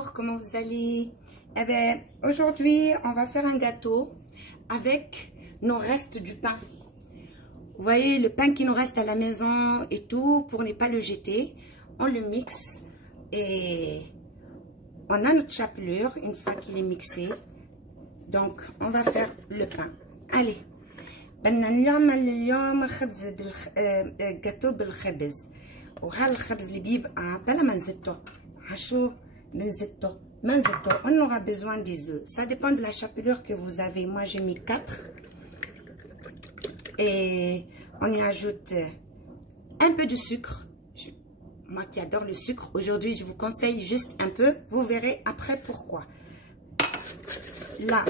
Bonjour, comment vous allez? Eh bien, aujourd'hui, on va faire un gâteau avec nos restes du pain. Vous voyez, le pain qui nous reste à la maison et tout, pour ne pas le jeter, on le mixe et on a notre chapelure une fois qu'il est mixé. Donc, on va faire le pain. Allez. بدنا نعمل اليوم خبز جاتو بالخبز وهذا الخبز اللي بيبقى بلا ما نزيته عشو بنزيته ما نزيته on aura besoin des œufs. Ça dépend de la chapelure que vous avez. Moi j'ai mis 4 et on y ajoute un peu de sucre. Moi qui adore le sucre, aujourd'hui je vous conseille juste un peu, vous verrez après pourquoi. Là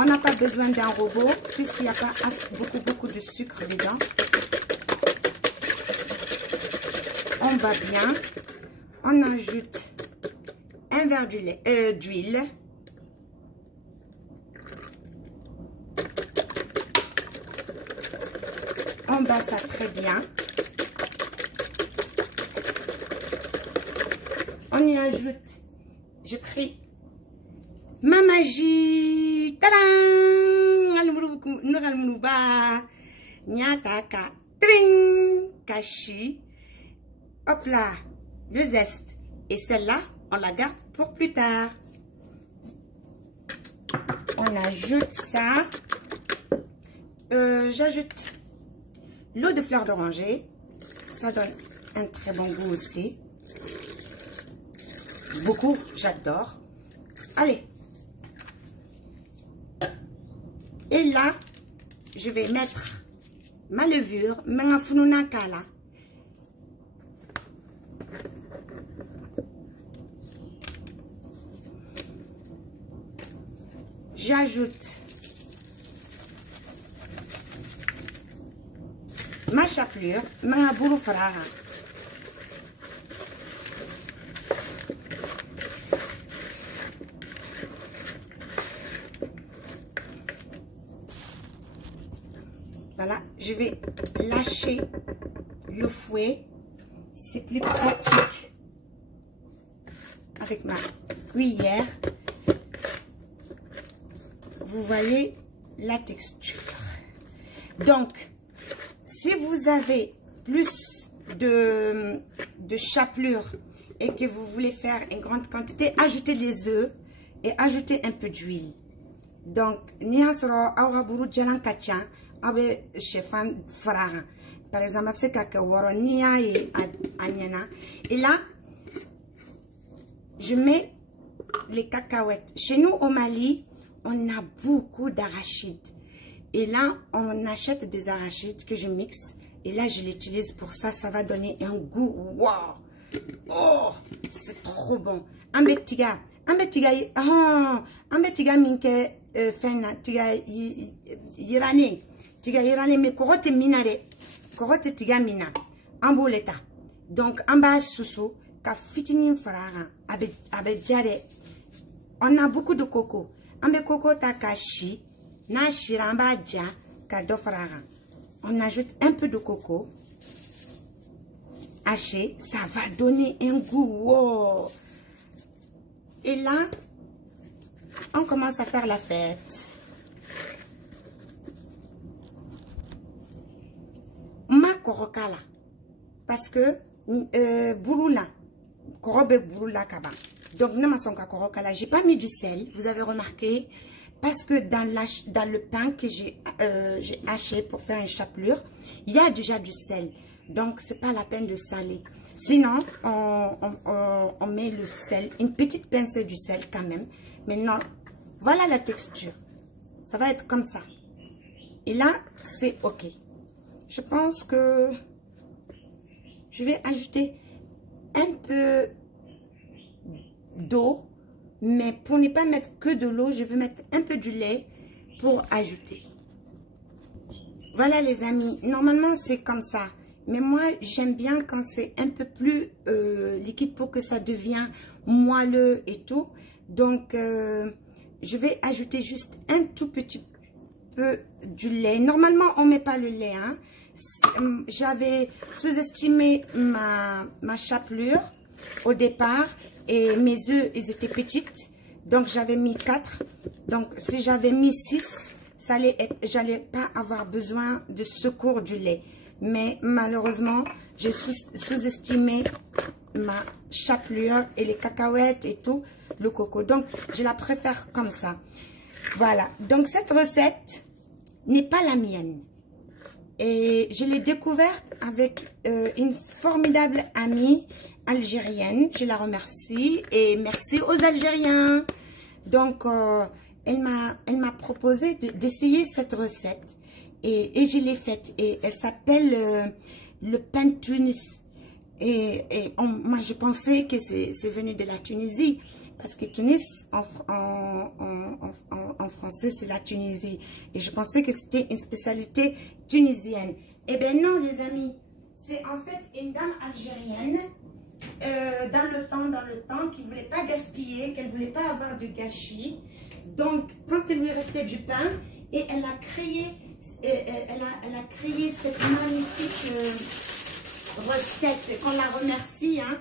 on n'a pas besoin d'un robot puisqu'il n'y a pas beaucoup de sucre dedans. On va bien. On ajoute un verre d'huile. On bat ça très bien. On y ajoute, je prie, ma magie. Kashi. Hop là, le zeste. Et celle-là, on la garde pour plus tard. On ajoute ça. J'ajoute l'eau de fleur d'oranger. Ça donne un très bon goût aussi. Beaucoup, j'adore. Allez. Et là, je vais mettre ma levure, kala. J'ajoute ma chapelure, ma bourou-frara. Voilà, je vais lâcher le fouet. C'est plus pratique. Avec ma cuillère. Vous voyez la texture. Donc, si vous avez plus de chapelure et que vous voulez faire une grande quantité, ajoutez des œufs et ajoutez un peu d'huile. Donc, par exemple, et là, je mets les cacahuètes. Chez nous au Mali, on a beaucoup d'arachides. Et là, on achète des arachides que je mixe. Et là, je l'utilise pour ça. Ça va donner un goût. Wow! Oh! C'est trop bon. Ambetiga minke fena. Tiga yirane. Tiga yirane me korote minare. Korote tiga mina. Amboleta. Donc, amba susu. Ka fitinin farara. Abe jare. On a beaucoup de coco. Ambe coco takashi. Na shiramba dja. Ka dofrara. On ajoute un peu de coco. Haché. Ça va donner un goût. Wow. Et là, on commence à faire la fête. Ma korokala. Parce que, bouroula. Korobe bouroula kaba. Donc, j'ai pas mis du sel, vous avez remarqué, parce que dans le pain que j'ai haché pour faire une chapelure, il y a déjà du sel. Donc, c'est pas la peine de saler. Sinon, on met le sel, une petite pincée du sel quand même. Maintenant, voilà la texture. Ça va être comme ça. Et là, c'est OK. Je pense que je vais ajouter un peu d'eau, mais pour ne pas mettre que de l'eau, je vais mettre un peu du lait pour ajouter. Voilà les amis, normalement c'est comme ça, mais moi j'aime bien quand c'est un peu plus liquide pour que ça devienne moelleux et tout. Donc je vais ajouter juste un tout petit peu du lait. Normalement on met pas le lait, hein. J'avais sous-estimé ma chapelure au départ Et mes œufs, ils étaient petites. Donc, j'avais mis 4. Donc, si j'avais mis 6, j'allais pas avoir besoin de secours du lait. Mais malheureusement, j'ai sous-estimé ma chapelure et les cacahuètes et tout, le coco. Donc, je la préfère comme ça. Voilà. Donc, cette recette n'est pas la mienne. Et je l'ai découverte avec une formidable amie algérienne. Je la remercie et merci aux Algériens. Donc, elle m'a proposé d'essayer cette recette et je l'ai faite. Et elle s'appelle le pain de Tunis. Moi, je pensais que c'est venu de la Tunisie. Parce que Tunis, en français, c'est la Tunisie. Et je pensais que c'était une spécialité tunisienne. Eh bien non, les amis. C'est en fait une dame algérienne, dans le temps, qui ne voulait pas gaspiller, qu'elle ne voulait pas avoir de gâchis. Donc, quand il lui restait du pain, et elle a créé cette magnifique recette, qu'on la remercie hein,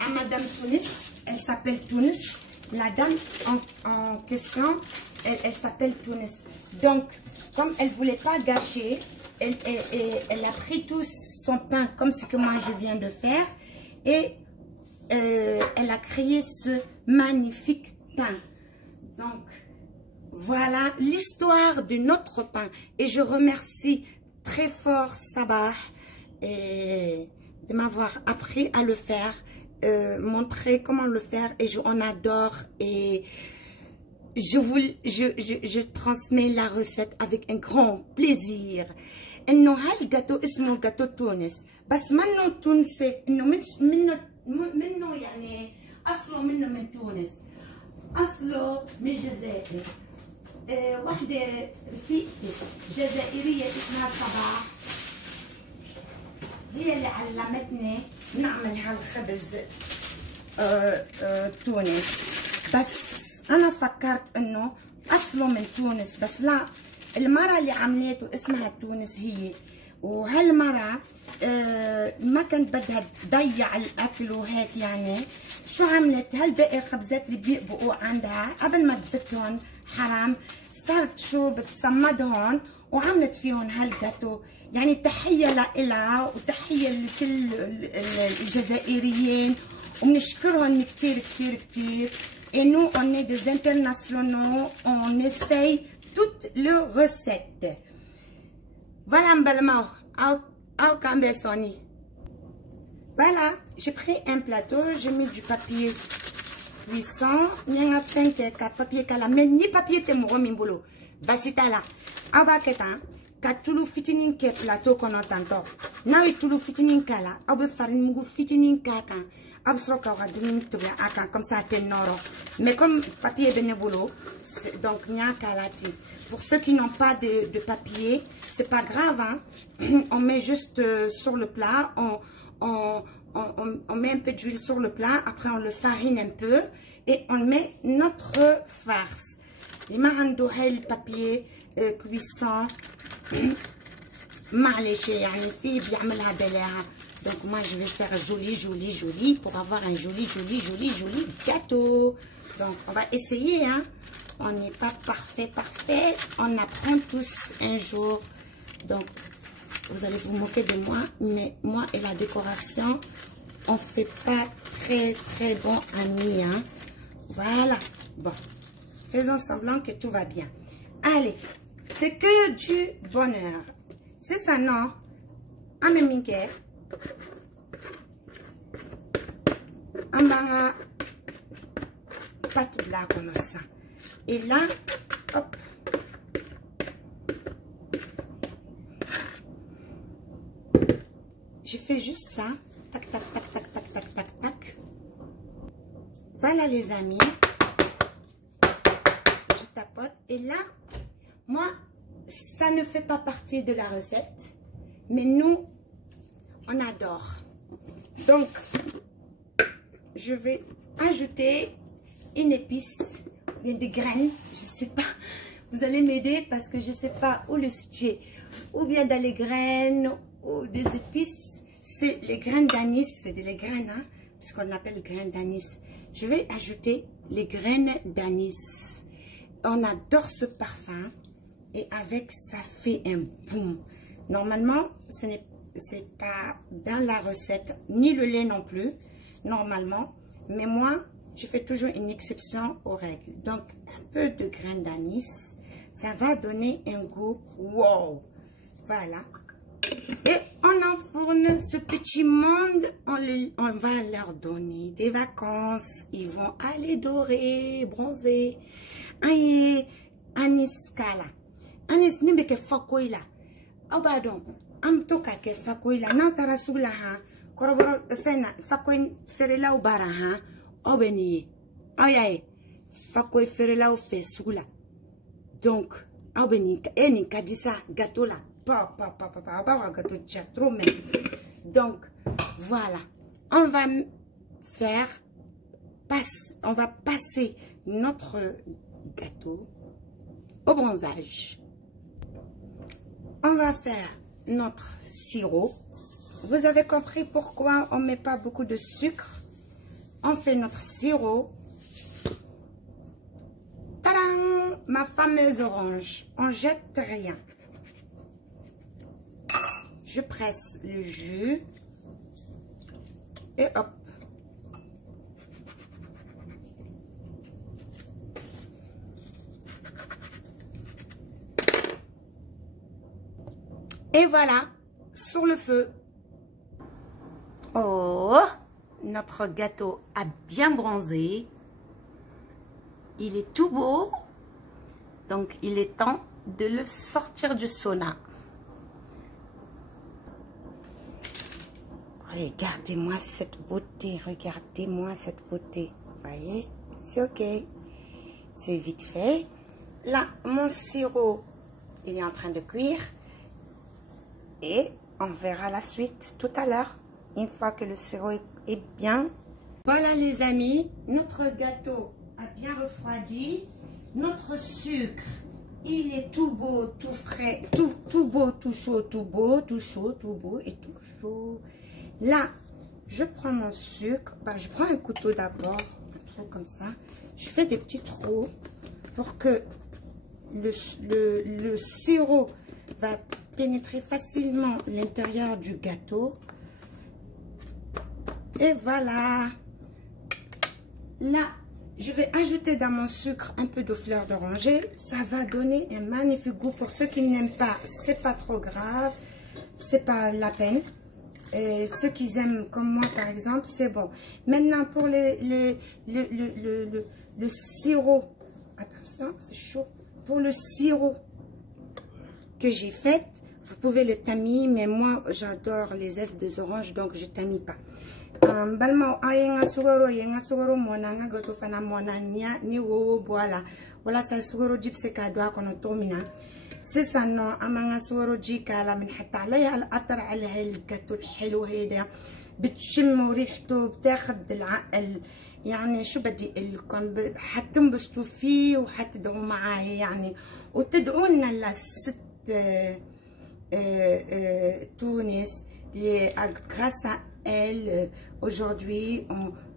à Madame Tunis. Elle s'appelle Tunis. La dame en question, elle s'appelle Tunis. Donc, comme elle ne voulait pas gâcher, elle a pris tout son pain comme ce que moi je viens de faire. Et elle a créé ce magnifique pain. Donc, voilà l'histoire de notre pain. Et je remercie très fort Sabah de m'avoir appris à le faire. Montrer comment le faire et on adore et je transmets la recette avec un grand plaisir. انه هالجاتو اسمه جاتو تونس بس منه تونسي انه منه يعني اصله منه من تونس اصله من الجزائر. واحده رفيقتي جزائريه اسمها صباح هي اللي علمتني نعمل هالخبز تونس. بس انا فكرت انه اصله من تونس بس لا، المرة اللي عملته اسمها تونس هي. وهالمرة ما كانت بدها تضيع الاكل وهيك يعني شو عملت هالباقي الخبزات اللي بيقبقوا عندها قبل ما تزتهم حرام صارت شو بتصمدهم وعملت فيهم هالجاتو. يعني تحية لإلها وتحية لكل الجزائريين وبنشكرهم كتير كتير كتير. Et nous, on est des internationaux, on essaye toutes leurs recettes. Voilà, Mbalmao, au Cambesoni. Voilà, j'ai pris un plateau, j'ai mis du papier cuisson, n'y a pas papier kala, mais ni papier temuro mimbolo. Basita là, abaketa. Ka tulu fitinin ke plateau qu'on entend. Na wi tulu fitinin kala, abe farine mugu fitinin kaka. Absro ka waduni tubya aka comme ça tenoro. Mais comme papier de nebolo, donc nya kalati. Pour ceux qui n'ont pas de papier, c'est pas grave hein. On met juste sur le plat, on met un peu d'huile sur le plat, après on le farine un peu et on met notre farce. Les marando le papier cuisson معلش يعني فيه بيعملها بلاها. Donc moi je vais faire joli pour avoir un joli gâteau. Donc on va essayer hein. On n'est pas parfait, on apprend tous un jour. Donc vous allez vous moquer de moi, mais moi et la décoration on fait pas très bon amis hein. Voilà, bon, faisons semblant que tout va bien. Allez, c'est que du bonheur. C'est ça, non? Ameminke. Ambanga pâte blanche comme ça. Et là, hop. Je fais juste ça. Tac, tac, tac, tac, tac, tac, tac, tac. Voilà les amis. Je tapote. Et là, moi, ça ne fait pas partie de la recette. Mais nous, on adore. Donc, je vais ajouter une épice, bien des graines, je sais pas. Vous allez m'aider parce que je sais pas où le situer. Ou bien dans les graines ou des épices. C'est les graines d'anis, c'est des graines, hein, parce qu'on appelle graines d'anis. je vais ajouter les graines d'anis. On adore ce parfum et avec ça fait un boom. Normalement, c'est pas dans la recette, ni le lait non plus, normalement. Mais moi, je fais toujours une exception aux règles. Donc, un peu de graines d'anis, ça va donner un goût wow. Voilà. Et on enfourne ce petit monde, on va leur donner des vacances. Ils vont aller dorer, bronzer. Aïe, anis kala. Anis nimbe ke fakoy la. Oh pardon, am toka ke fakoy la. Na tara sugla ha. Koroboro fena fakoy ferela u bara ha. Obeni. Aïe, fakoy ferela u fe sugla. Donc, obeni eni kadisa gâteau la. Gâteau trop même. Donc, voilà. On va passer notre gâteau au bronzage. On va faire notre sirop. Vous avez compris pourquoi on ne met pas beaucoup de sucre. On fait notre sirop. Tadam! Ma fameuse orange. On jette rien. Je presse le jus. Et hop. Et voilà, sur le feu. Oh, notre gâteau a bien bronzé. Il est tout beau. Donc, il est temps de le sortir du sauna. Regardez-moi cette beauté. Regardez-moi cette beauté. Vous voyez, c'est ok. C'est vite fait. Là, mon sirop, il est en train de cuire. Et on verra la suite tout à l'heure, une fois que le sirop est bien. Voilà les amis, notre gâteau a bien refroidi. Notre sucre, il est tout beau, tout frais, tout beau, tout chaud, tout beau, tout chaud, tout beau et tout chaud. Là, je prends mon sucre, je prends un couteau d'abord, un truc comme ça. Je fais des petits trous pour que le sirop va pénétrer facilement l'intérieur du gâteau. Et voilà. Là, je vais ajouter dans mon sucre un peu de fleur d'oranger. Ça va donner un magnifique goût. Pour ceux qui n'aiment pas, c'est pas trop grave. C'est pas la peine. Et ceux qui aiment comme moi par exemple, c'est bon. Maintenant pour le sirop. Attention, c'est chaud. Pour le sirop que j'ai fait, vous pouvez le tamis, mais moi j'adore les zestes des oranges, donc je tamis pas. Balma ayenga sugaro mona nga goto fana mona ni wo voilà. Voilà ça sugaro jipse kadwa kono tomina. C'est ça non amanga sugaro jika la من حتى عليها القطر على هالجاتو الحلو هيدا بتشم ريحته بتاخد العقل. يعني شو بدي اقول لكم، حتنبسطوا فيه وحتدعوا معي يعني، وتدعوا لنا لست Tunis. Grâce à elle, aujourd'hui,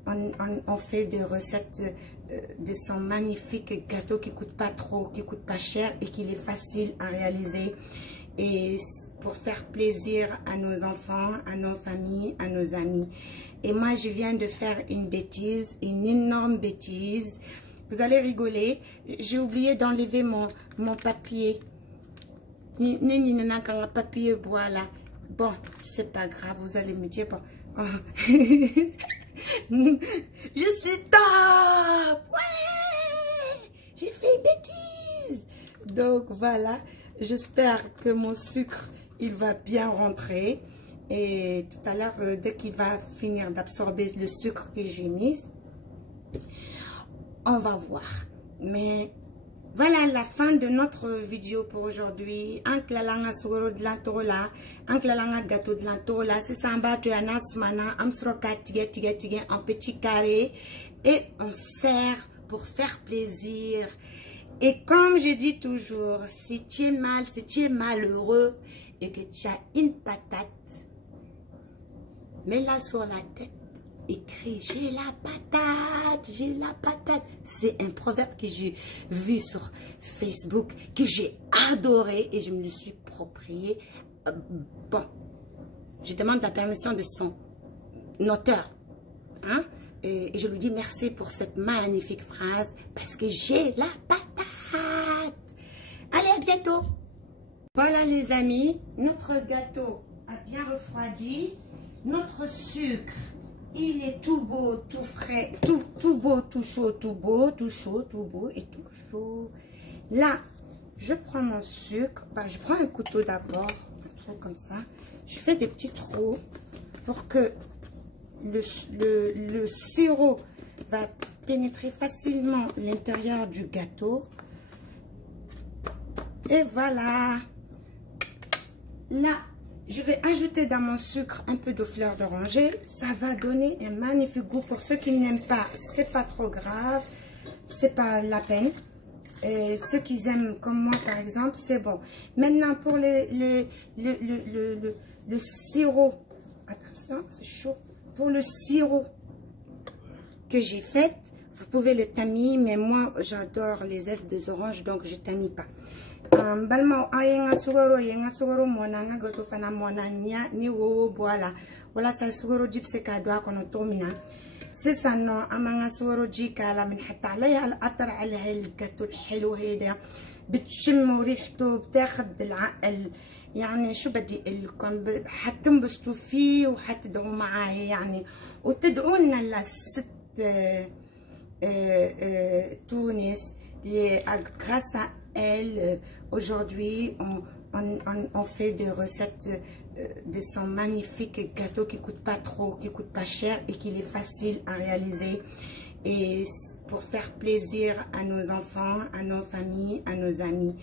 on fait des recettes de son magnifique gâteau qui coûte pas trop, qui coûte pas cher et qui est facile à réaliser. Et pour faire plaisir à nos enfants, à nos familles, à nos amis. Et moi, je viens de faire une bêtise, une énorme bêtise. Vous allez rigoler. J'ai oublié d'enlever mon papier. Papier, voilà. Bon, c'est pas grave, vous allez me dire, bon. Oh. Je suis top! Ouais! J'ai fait une bêtise! Donc voilà, j'espère que mon sucre, il va bien rentrer. Et tout à l'heure, dès qu'il va finir d'absorber le sucre que j'ai mis, on va voir. Mais voilà la fin de notre vidéo pour aujourd'hui. Ank la langa sugaro de lantola, ank la langa gâteau de lantola, c'est samba tu anasmana, amsroka tige en petit carré et on sert pour faire plaisir. Et comme je dis toujours, si tu es mal, si tu es malheureux et que tu as une patate, mets-la sur la tête écrit j'ai la patate, j'ai la patate. C'est un proverbe que j'ai vu sur Facebook, que j'ai adoré et je me le suis approprié. Bon, je demande la permission de son auteur. Hein? Et je lui dis merci pour cette magnifique phrase parce que j'ai la patate. Allez, à bientôt. Voilà les amis, notre gâteau a bien refroidi. Notre sucre, il est tout beau, tout frais, tout beau, tout chaud, tout beau, tout chaud, tout beau et tout chaud. Là, je prends mon sucre. Ben, je prends un couteau d'abord, un truc comme ça. Je fais des petits trous pour que le sirop va pénétrer facilement l'intérieur du gâteau. Et voilà. Là, je vais ajouter dans mon sucre un peu de fleur d'oranger. Ça va donner un magnifique goût. Pour ceux qui n'aiment pas, c'est pas trop grave. C'est pas la peine. Et ceux qui aiment comme moi, par exemple, c'est bon. Maintenant, pour le sirop. Attention, c'est chaud. Pour le sirop que j'ai fait, vous pouvez le tamis. Mais moi, j'adore les zestes des oranges, donc je ne tamis pas. Balma ayenga sugaro mona nga goto fana mona nya ni wo boala wala sa sugaro jipse ka do akono tomina c'est ça non amanga sugaro jika la min hatta عليها العطر على هالجاتو الحلو هيدا بتشم وريحته بتاخد العقل يعني شو بدي اقول لكم حتنبسطوا فيه وحتدعوا معي يعني وتدعونا لست تونس grâce à elle, aujourd'hui, on fait des recettes de son magnifique gâteau qui ne coûte pas trop, qui ne coûte pas cher et qui est facile à réaliser. Et pour faire plaisir à nos enfants, à nos familles, à nos amis.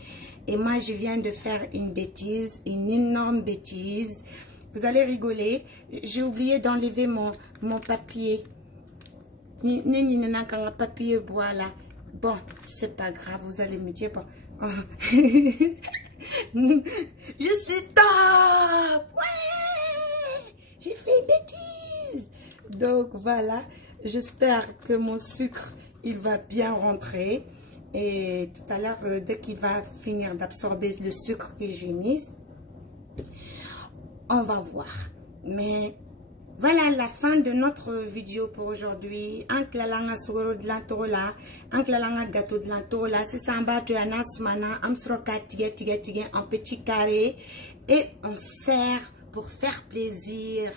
Et moi, je viens de faire une bêtise, une énorme bêtise. Vous allez rigoler. J'ai oublié d'enlever mon papier. Papier, voilà. Bon, c'est pas grave, vous allez me dire, bon, je suis top, ouais, j'ai fait une bêtise. Donc voilà, j'espère que mon sucre, il va bien rentrer. Et tout à l'heure, dès qu'il va finir d'absorber le sucre que j'ai mis, on va voir. Mais voilà la fin de notre vidéo pour aujourd'hui. Anke la langa sugaro de l'antola, anke la langa gâteau de l'antola, c'est ça en bas de anasmana, amsroka tige en petit carré et on sert pour faire plaisir